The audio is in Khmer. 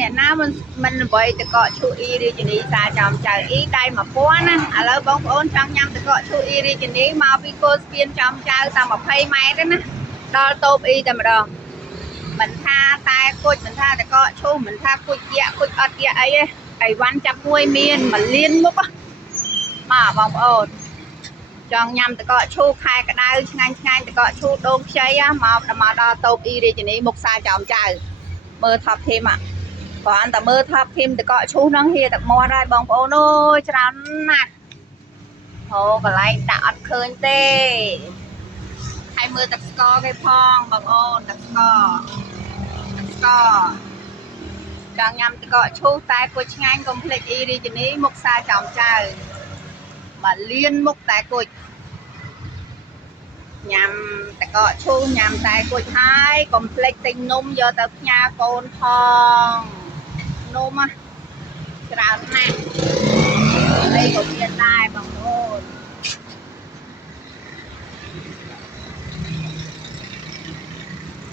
អ្នកណាមិនអ្វីតកកឈូអ៊ីរាជនីសាចំចៅអ៊ីដៃ1000ណាឥឡូវបងប្អូនចង់ញ៉ាំតកកឈូអ៊ីរាជនីមកពីគោលស្ពានចំចៅតាម20 ម៉ែត្រទេណាដល់តូបអ៊ីតែម្ដងមិនថាតែគុជមិនថាតកកឈូមិនថាគុជយ៉ាក់គុជអត់យ៉ាក់អីទេអីវ៉ាន់ចាប់មួយមាន1លានមុខមកបងប្អូនចង់ញ៉ាំតកកឈូខែក្តៅឆ្ងាញ់តកកឈូដូងខ្ចីមកដល់តូបអ៊ីរាជនីមុខសាចំចៅមើលថប់ធីមគ្រាន់តែមើលថប់ធីមតកកឈូហ្នឹងហៀទឹកមាត់ហើយបងប្អូនអើយច្រើនណាស់អូកន្លែងដាក់អត់ឃើញទេហើយមើលទឹកស្ករគេផងបងប្អូនទឹកស្ករចង់ញ៉ាំតកកឈូតែគួចឆ្ងាញ់កុំភ្លេចអ៊ីរាជនីមុខសាចំចៅ1លានមុខតែគួចញ៉ាំតកកឈូញ៉ាំតែគួចហើយកុំភ្លេចទិញនំយកទៅផ្ញើកូនផងនំច្រើនណាស់អីក៏មានដែរ